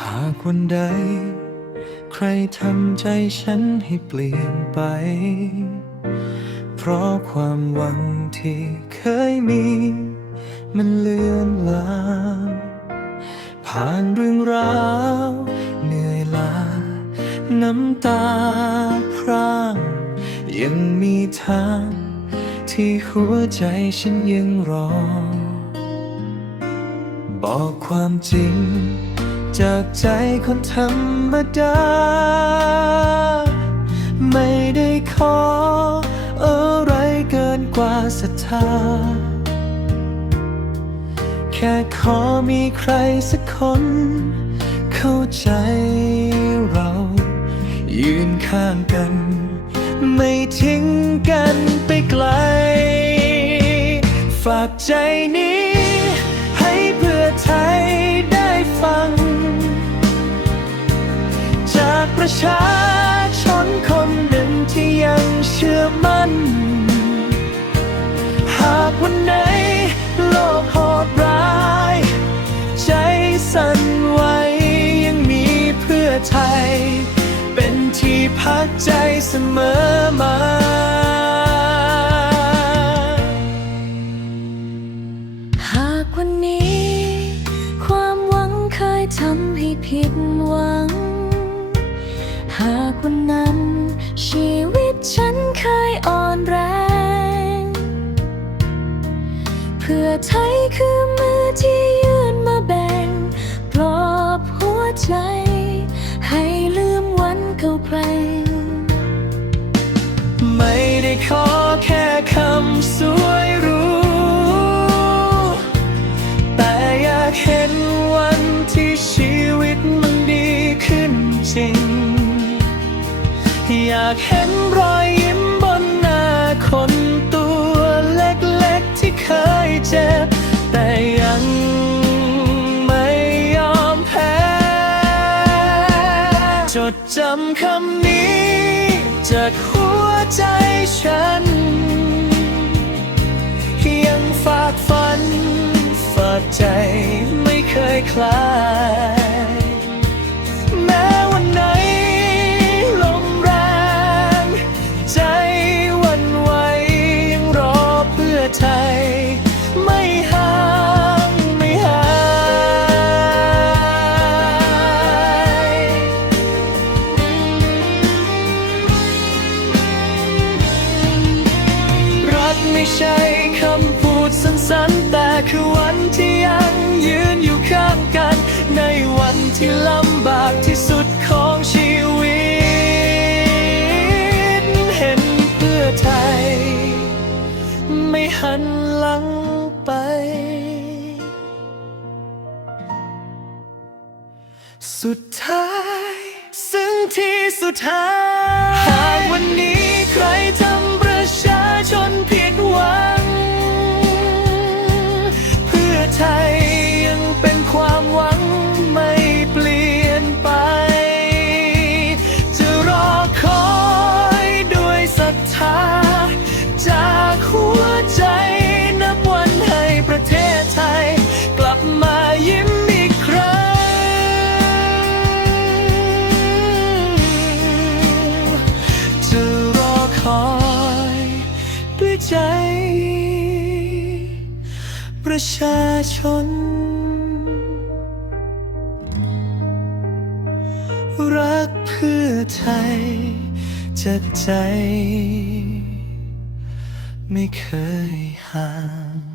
หากวันใด ใครทำใจฉันให้เปลี่ยนไป เพราะความหวังที่เคยมี มันเลือนลาง ผ่านเรื่องราว น้ำตาพร่างยังมีทางที่หัวใจฉันยังรอ บอกความจริง จากใจคนธรรมดา ไม่ได้ขออะไรเกินกว่าศรัทธา แค่ขอมีใครสักคนเข้าใจ ยืนข้างกัน ไม่ทิ้งกันไปไกล ฝากใจนี้ ให้เพื่อไทยได้ฟัง จากประชาชนคนหนึ่งที่ยังเชื่อมั่น หากวันไหน พักใจเสมอมาหากวันนี้ ความหวังเคยทำให้ผิดหวัง ขอแค่คำสวยรู้ แต่อยากเห็นวันที่ชีวิตมันดีขึ้นจริง อยากเห็นรอยยิ้มบนหน้าคนตัวเล็กๆที่เคยเจ็บ แต่ยังไม่ยอมแพ้ จดจำคำนี้ จากหัวใจฉัน ยังฝากฝัน ฝากใจไม่เคยคลาย ไม่ใช่คำพูดสั้นๆ แต่คือวันที่ยังยืนอยู่ข้างกัน ในวันที่ลำบากที่สุดของชีวิต เห็นเพื่อไทย ไม่หันหลังไป สุดท้าย ซึ่งที่สุดท้าย หากวันนี้ ใจ ประชาชน รักเพื่อไทยจากใจ ไม่เคยห่าง